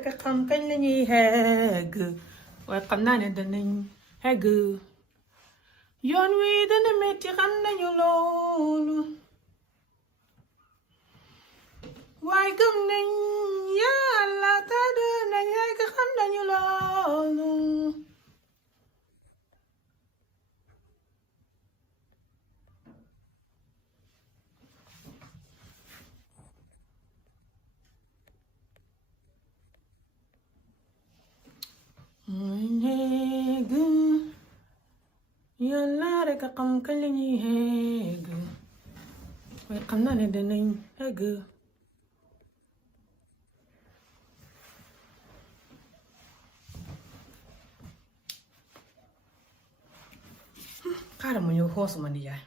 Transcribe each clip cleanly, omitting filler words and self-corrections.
rek a xam kañ la ñuy xegg waaye xam naa ne danañ xegg yoon wi dana metti xam nañu loolu waaye gëm nañ yàlla te danañ xegg xam nañu loolu xegg yàlla rek a xam kañ la ñuy xegg waaye xam naa ne danañ xegg xaaral ma ñëw xoo suma nijaay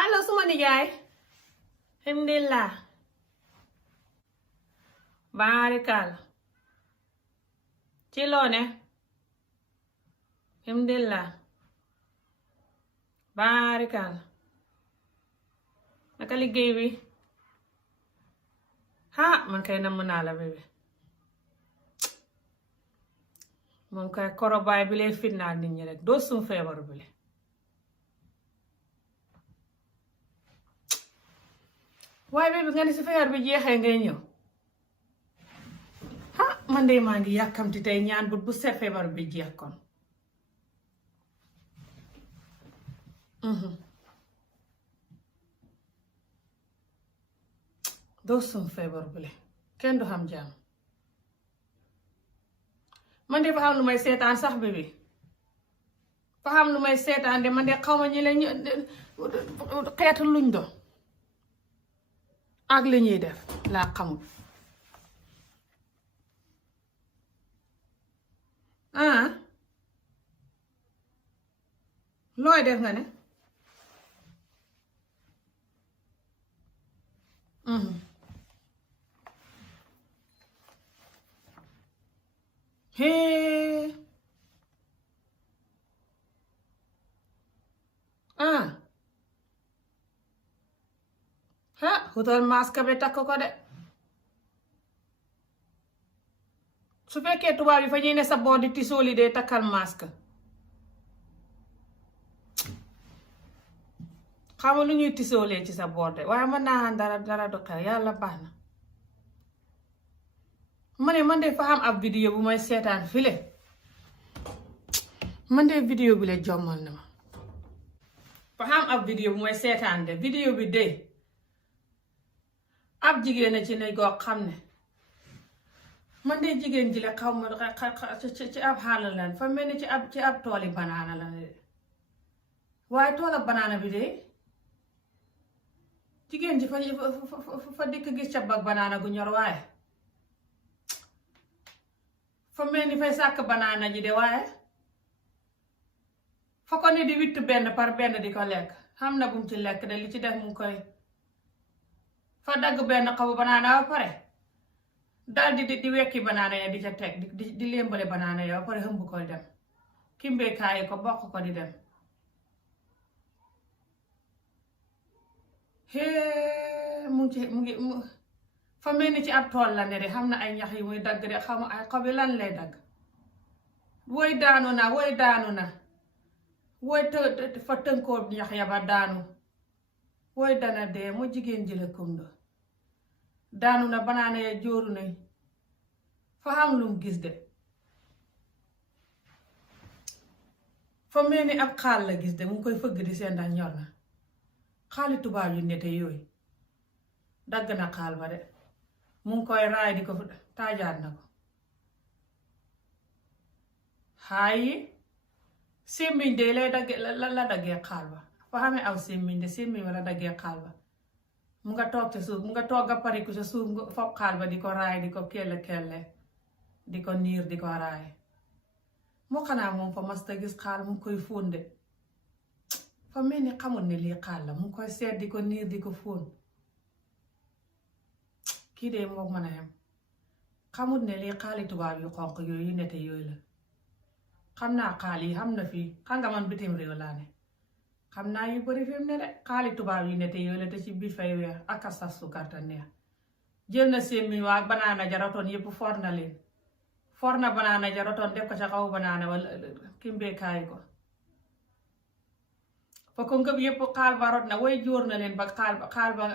allo suma nijaay alhamdulillah baarikal ci loone alhamdulillah baarikal naka liggéey bi man kay namm naa la bébé moom kay korobaay bi lay fitnaal nit ñi rek doo sum feebaru bi le waaye bébé nga ne si feebar bi jeexee ngay ñëw man de maa ngi yàkkamti tey ñaan bu set feebar bi jeex kon doo sum feebar bi le kenn du xam jàmm man de fa xam lu may seetaan sax bébé fa xam lu may seetaan de man de xaw ma ñi la ñu xeetu luñ do ak li ñuy def laa xamul looy def nga ne hee xutal masque bi takk ko de su fekkee tubaab yi fa ñuy ne sa boor di tisooli de takkal masque xam lu ñuy tisoolee ci sa boor de waaye mën naa xam dara du xew yàlla baax na man de fa xam ab vidéo bu may seetaan file man de vidéo bi la jommal na ma fa xam ab vidéo bu may seetaan de vidéo bi de ab jigéen a ci ne goo xam ne man de jigéen ji la xaw ma ci ab xaala lan fa mel ni ci ab tooli banaana la de waaye toola banaana bi de jigéen ji fa dikk gis ca bag banaana gu ñor waaye fa mel ni fay sàkk banaana ji de waaye fa ko ni di witt benn par benn di ko lekk xam na bu mu ci lekk de li ci def mu ngi koy fa dagg benn xabu banaana ba pare dal di wekki banaana ya di ca teg di lémbale banaana ya ba pare hëmb ko dem kimbeekaayi ko bokk ko di dem mu ngi fa mel ni ci ab tool la ne de xam na ay ñax yi muy dagg de xam ay xobi lan lay dagg woy daanu na woy fa tënkoo ñax ya ba daanu woy dana dee mu jigéen ji la kumdo daanu na banaana ya jóoru nañ fa xam lum gis de fa mel ni ab xaal la gis de mu ngi koy fëgg di seen ndax ñor na xaali tubaab yu nete yooyu dagg na xaal ba de mu ngi koy raay di ko taajaat na ko xaayi sémmiñ de lay dagge la daggee xaal ba fa xamee aw sémmiñ de sémmiñ wala daggee xaal ba mu nga toog ca suuf mu nga toog a pariku ca suuf nga foog xaal ba di ko raay di ko kelle di ko niir di ko raay moo xanaa moom fa masta gis xaal mu ngi koy fóon de fa mel ni xamul ne lii xaal la mu ngi koy seet di ko niir di ko fóon kii de moom mën a yem xamul ne lii xaali tubaab yu xonq yooyu yu nete yooyu la xam naa xaal yi xam na fii xam nga man bitim réew laa ne xam naa yu bari fi mu ne de xaali tubaab yu nete yooyu la te ci biir fay weex ak a saf su gàtta neex jël na sémmiñ waa banaana ja rotoon yëpp for na leen for na banaana ja rotoon def ko ca kaw banaana wala kimbeekaay ko fa ko ngëb yëpp xaal ba rot na way jóor na leen ba xaal ba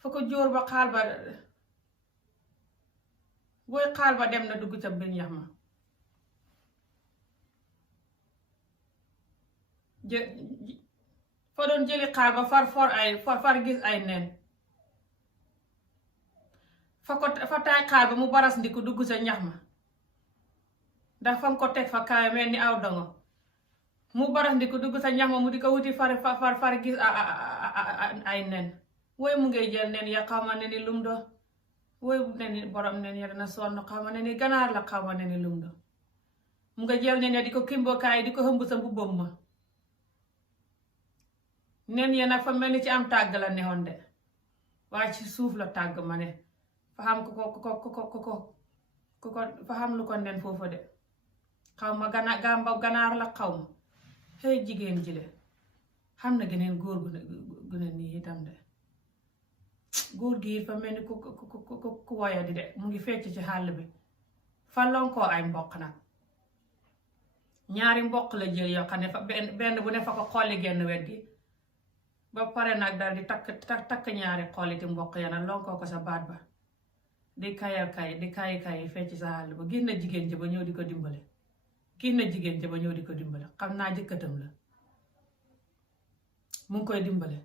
fa ko jóor ba xaal ba way xaal ba dem na dugg ca biir ñax ma fa doon jëli xaal ba far gis ay nen fa taay xaal ba mu baras ndiku dugg sa ñax ma ndax fa nga ko teg fa kaay mel ni aw dongo mu baras ndiku dugg sa ñax ma mu di ko wuti far gis ay nen woy mu ngay jël nen ya xaw ma ne ni lum do woy nen borom nen ya dana sonn xaw ma ne ni ganaar la xaw ma ne ni lum do mu nga jël nen ya di ko kimbo kaay di ko hëmb sa mbubbam ma nen ya nag fa mel ni ci am tàgg la newoon de waaye ci suuf la tàgg ma ne fa xam ko fa xam lu ko nen foofu de xaw ma ganaar la xaw ma xëy jigéen ji le xam na geneen góor gu ne nii itam de góor gi fa mel ni ku woya di de mu ngi fecc ci xàll bi fa lonkoo ay mboq nag ñaari mboq la jël yoo xam ne fa benn bu ne fa ko xolli genn wet gi ba pare nag dal di takk ñaari xolliti mboq ya nag lonkoo ko sa baat ba di kayi fecc sa xàll ba gis na jigéen ji ba ñëw di ko dimbale xam naa jëkkatam la mu ngi koy dimbale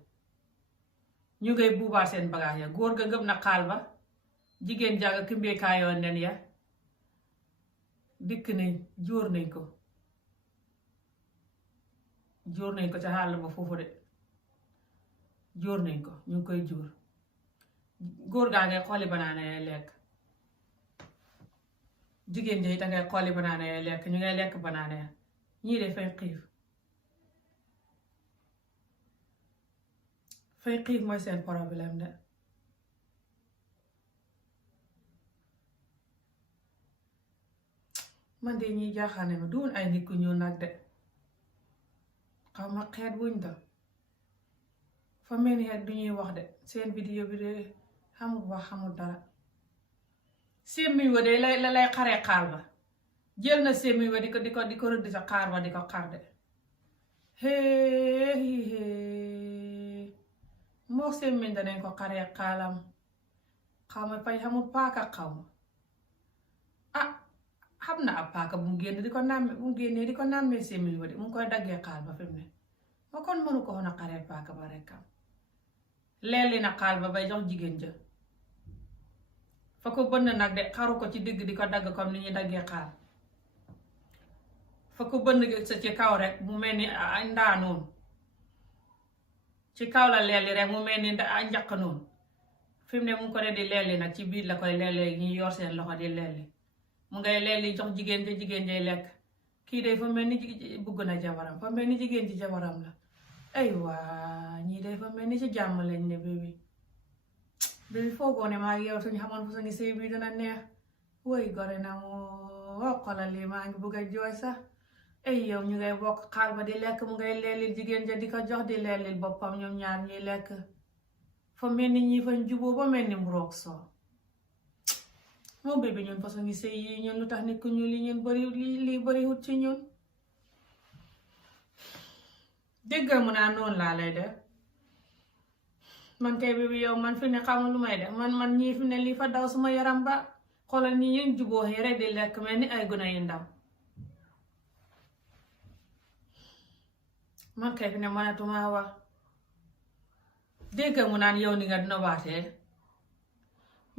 ñu ngay buubaat seen bagaas ya góor ga ngëb na xaal ba jigéen jàgg kimbeekaayoon nen ya dikk nañ jóor nañ ko ca xàll ba foofu de jóor nañ ko ñu ngi koy jóor góor gaa ngay xooli banaana yay lekk jigéen ji te ngay xooli banaana yay lekk ñu ngay lekk banaana ya ñii de fay xiif mooy seen problème de man de ñiy jaaxaane ma duun ay nit ku ñuul nag de xaw ma xeet wuñ da fa mel ni du ñuy wax de seen vidéo bi de xamul wax xamul dara sémmiñ wa de lay xaree xaal ba jël na sémmiñ wa di ko rëdd sa xaar ba di ko xar de moo sémmiñ danañ ko xaree xaalam xaw ma fay xamul paaka xaw ma xam na ab paaka bu mu génnee di ko nàmmee sémmiñ wa de mu ngi koy daggee xaal ba fi mu ne ma kon mënu ko woon a xaree paaka ba rekkam leeli na xaal ba bay jox jigéen ja fa ko bënn nag de xaru ko ci digg di ko dagg comme ni ñuy daggee xaal fa ko bënn sa ci kaw rek mu mel ni ndaa noonu ci kaw la leeli rek mu mel ni njaq noonu fi mu ne mu ngi ko ne di leeli nag ci biir la koy leeli ñi yor seen loxo di leeli mu ngay leeli jox jigéen jay lekk kii de fa mel ni bugg na jabaram fa mel ni jigéen ci jabaram la ay waa ñii de fa mel ni ci jàmm lañ ne bébi foogoo ne maa yow suñu xamoon fu suñu sëy bi dina neex woy gore na moo xoolal lii maa ngi bugg a jooy sax ay yow ñu ngay bokk xaal ba di lekk mu ngay leelil jigéen ja di ko jox di leelil boppam ñoom ñaar ñuy lekk fa mel ni ñii fañ juboo ba mel ni mburoog soo moom bébi ñun fa suñu sëy yi ñun lu tax nit ku ñuul yi ñun lii bariwut ci ñun déggal mu naa noonu laa lay def man kay bébi yow man fi ne xamul lu may def man ñii fi ne lii fa daw suma yaram ba xoolal nii ñun juboo xee rek di lekk mel ni ay gune yu ndaw man kay fi ne mënatuma wax déggal mu naan yow ni nga dina waatee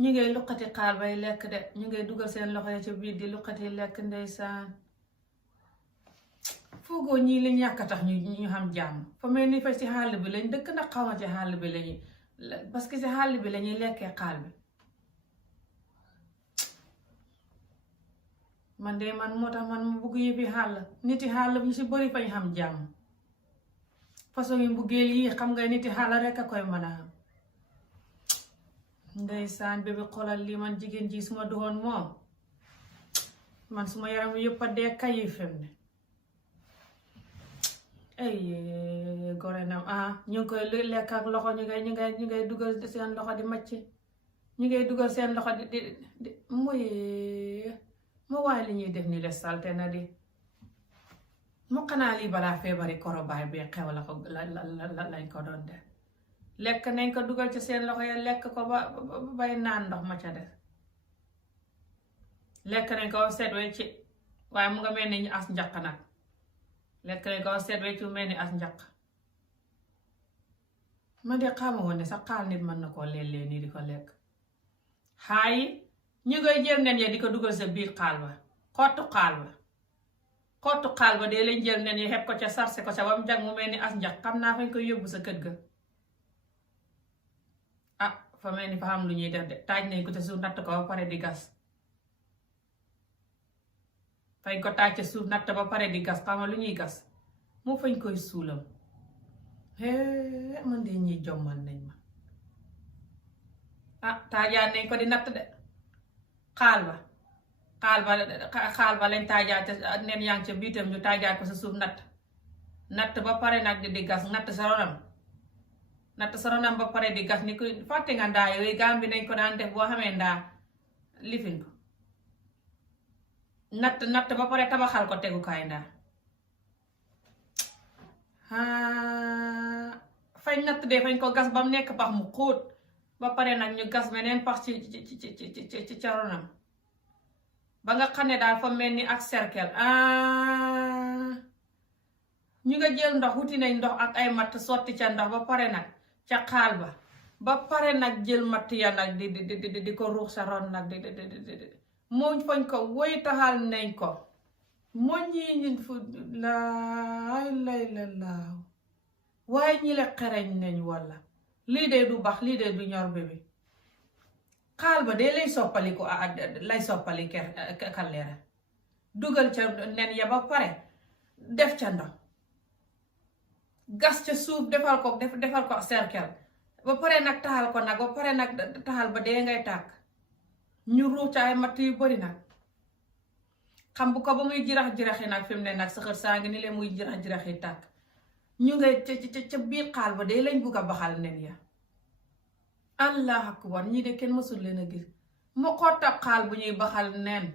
ñu ngay luqati xaal bay lekk de ñu ngay dugal seen loxo ya ca biir di luqati lekk ndeysaan foogoo ñii li ñàkk tax ñu xam jàmm fa mel ni fa ci xàll bi lañ dëkk ndax xaw ma ci xàll bi lañuy parce que ci xàll bi lañuy lekkee xaal bi man de man moo tax man mu bugg yëppi xàll niti xàll ñu ci bari fañ xam jàmm façon yi mbuggeel yi xam nga niti xàll rekk a koy mën a xam ndeysaan bébi xolal lii man jigéen ji suma doxoon moom man suma yaram yëpp a dee kayi fem ne ay gore nam ñu ngi koy lekk ak loxo ñu ngay dugal seen loxo di macc ñu ngay dugal seen loxo di mu waaye li ñuy def ni le salte na di mu xanaa lii balaa feebari korobaay bi xew la ko lañ ko doon def lekk nañ ko dugal ci seen loxo ya lekk ko ba bay naan ndox ma ca def lekk nañ ko seet wecc waaye mu nga mel ni ñu as njaq nag lekk nañ ko seet wecc mu mel ni as njaq man de xama woon ne sax xaal nit mën na koo leellee nii di ko lekk xaayi ñu ngay jël nen ya di ko dugal sa biir xaal ba xottu xaal ba dee lañ jël nen yi xeb ko ca sarse ko ca ba mu jag mu mel ni as njaq xam naa fañ koy yóbbu sa kër ga ah fa mel ni fa xam lu ñuy def de taaj nañ ko ca suuf natt ko ba pare di gas fañ ko taaj ca suuf natt ba pare di gas xama lu ñuy gas moo fañ koy suulam hee man de ñuy jommal nañ ma ah taajaan nañ ko di natt de xaal ba lañ taajaat nen yaa ngi ca biitam ñu taajaat ko sa suuf natt ba pare nag di gas natt sa ronam ba pare di gas ni ko fàtte nga ndaa yooyu gaam bi nañ ko daan def boo xamee ndaa lifin ko natt ba pare tabaxal ko tegukaay ndaa fañ natt de fañ ko gas ba mu nekk pax mu xóot ba pare nag ñu gas meneen pax ci ca ronam ba nga xam ne daal fa mel ni ak cercle ñu nga jël ndox wuti nañ ndox ak ay matt sotti ca ndox ba pare nag ca xaal ba pare nag jël matt ya nag di ko ruux sa ron nag di mooñ fañ ko woy taxal nañ ko mooñ yi ñun fu lay la laaw waaye ñi le xereñ nañ walla lii de du bax lii de du ñor bébé xaal ba de lay soppali kalleera dugal ca nen ya ba pare def ca ndox gas ca suuf defal ko cercle ba pare nag taxal ko nag ba pare nag taxal ba dee ngay tàkk ñu ruux ca ay matt yu bari nag xam bu ko ba muy jirax-jiraxi nag fi mu ne nag saxër saa ngi ni leen muy jirax-jiraxi tàkk ñu ngay ca biir xaal ba de lañ bugg a baxal nen ya allah akbar ñii de kenn mësul leen a gis mu xottab xaal bu ñuy baxal nen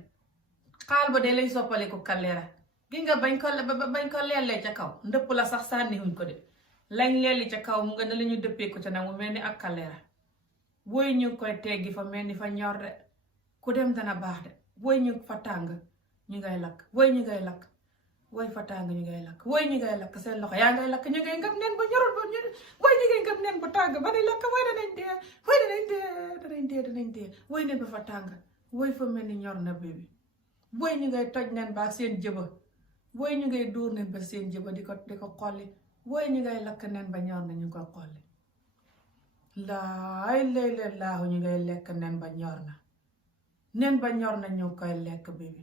xaal ba de lañ soppali ko kalleera gi nga bañ ko leellee ca kaw ndëpp la sax sànniwuñ ko de lañ leeli ca kaw mu nga ne la ñu dëppee ko ca nag mu mel ni ak kalleera woy ñu koy teggi fa mel ni fa ñor de ku dem dana baax de woy ñu fa tàng ñu ngay lakk woy ñu ngay lakk woy fa tàng ñu ngay lakk woy ñu ngay lakk seen loxo yaa ngay lakk ñu ngay ngam nen ba ñorul ba woy ñu ngay ngam nen ba tàng ba di lakk woy danañ dee woy nen ba fa tàng woy fa mel ni ñor na bébi woy ñu ngay toj nen ba seen jëba woy ñu ngay dóor nen ba seen jëba di ko xolli woy ñu ngay lakk nen ba ñor na ñu ko xolli laay laahu ñu ngay lekk nen ba ñor na ñu koy lekk bébi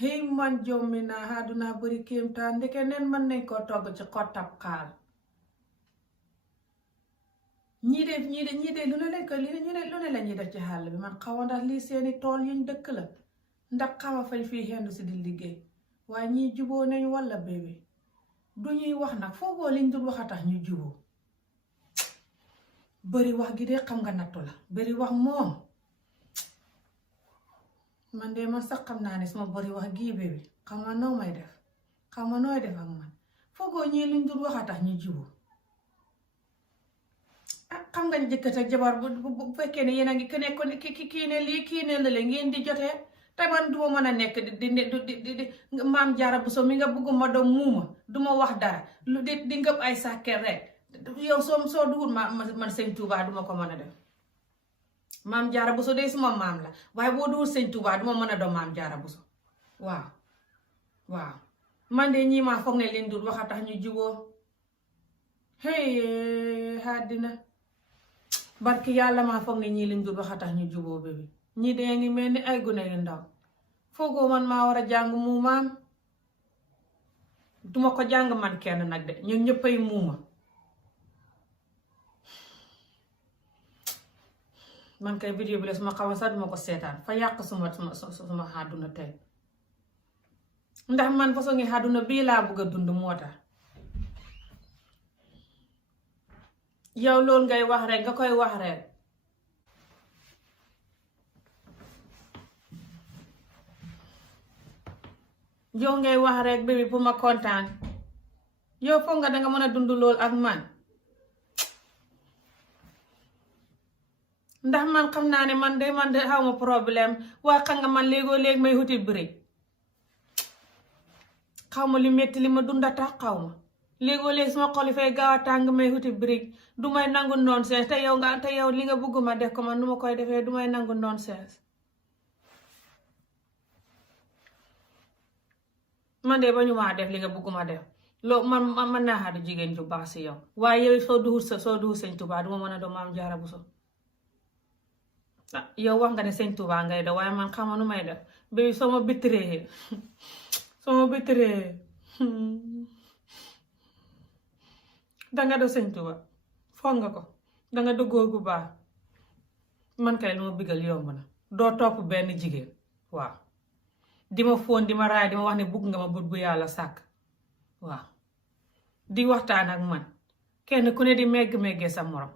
hey man jommi naa àdduna bari kéemtaan ndeke nen mën nañ koo togg ci xottab xaal ñii de lu ne lañ ko lu ne la ñuy def ci xàll bi man xaw ndax lii seeni tool yuñ dëkk la ndax xama fañ fii xendu si di liggéey waaye ñii juboo nañ walla bébé du ñuy wax nag foogoo liñ dul wax a tax ñu juboo bari wax gi de xam nga nattu la bari wax moom man de man sax xam naa ne suma bari wax gii bébé xam nga noo may def xam nga nooy def ak man foogoo ñii liñ dul wax a tax ñu juboo ah xam nga jëkkër ak jabar bu fekkee ne yéen a ngi ku nekk kii ne lii kii ne la ngeen di jotee te man duma mën a nekk di maam jaara bu so mi nga bëgguma doom muuma duma wax dara lu di ngëb ay sàkket rek yow soo dugul man sëñ Tuubaa duma ko mën a def maam jaara bu so de suma maam la waaye boo dugul sëñ Tuubaa duma mën a doom maam jaara bu so waaw man de ñii maa foog ne leen dul wax a tax ñu juboo hey àddina barki yàlla maa foog ne ñii leen dul wax a tax ñu juboo bébé ñii dee ngi mel ni ay gune yu ndaw foogoo man maa war a jàng muumaan duma ko jàng man kenn nag de ñun ñëppay muuma man kay vidéo bi la suma xaw sax duma ko seetaan fa yàq suma àdduna tey ndax man façon ngi àdduna bii laa bëgg a dund moo tax yow loolu ngay wax rek nga koy wax rek. yow ngay wax rek bébé pour ma kontaan yow foog nga danga mën a dund lool ak man ndax man xam naa ne man de xaw ma problème waaye xam nga man léegoo léegi may wuti brique xaw ma li metti li ma dunda tax xaw ma léegoo léegi suma xol fay gaaw a tàng may wuti brique du may nangu nonsense te yow li nga bëgguma def ko man nu ma koy defee du may nangu nonsense. man de ba ñu maa def li nga bëgguma def loo man naa xaadu jigéen ju baax si yow waaye yow soo duhut sëñ Tuubaa duma mën a doon maam Jaara Buso. yow wax nga ne sëñ Tuubaa ngay def waaye man xama nu may def bi soo ma bitiree danga def sëñ Tuubaa foog nga ko danga dëggoo gu baax man kay lu ma bigal yomb na doo topp benn jigéen waaw di ma fóon di ma raay di ma wax ne bugg nga ma but bu yàlla sàkk waaw di waxtaan ak man kenn ku ne di megg-meggee sa morom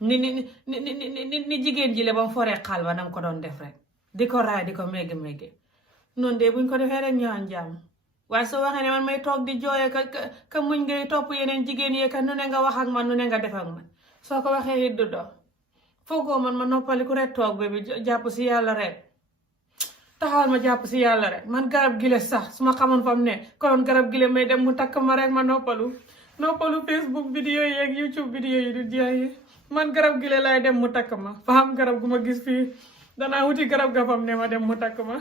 ni jigéen ji le ba mu foree xaal ba danga ko doon def rek di ko raay di ko megg-meggee noonu de buñ ko defee rek ñaan jàmm waaye soo waxee ne man may toog di jooyee ka muñ ngay topp yeneen jigéen yee ka nu ne nga wax ak man nu ne nga def ak man soo ko waxee it du dox foogoo man ma noppali ku rek toog bi jàpp si yàlla rek taxawal ma jàpp si yàlla rek man garab gile sax su ma xamoon fam ne konoon garab gile may dem mu takk ma rek ma noppalu Facebook vidéo yi ak YouTube vidéo yi du jeex yi man garab gile laay dem mu takk ma fa xam garab gu ma gis fii danaa wuti garab ga fam ne ma dem mu takk ma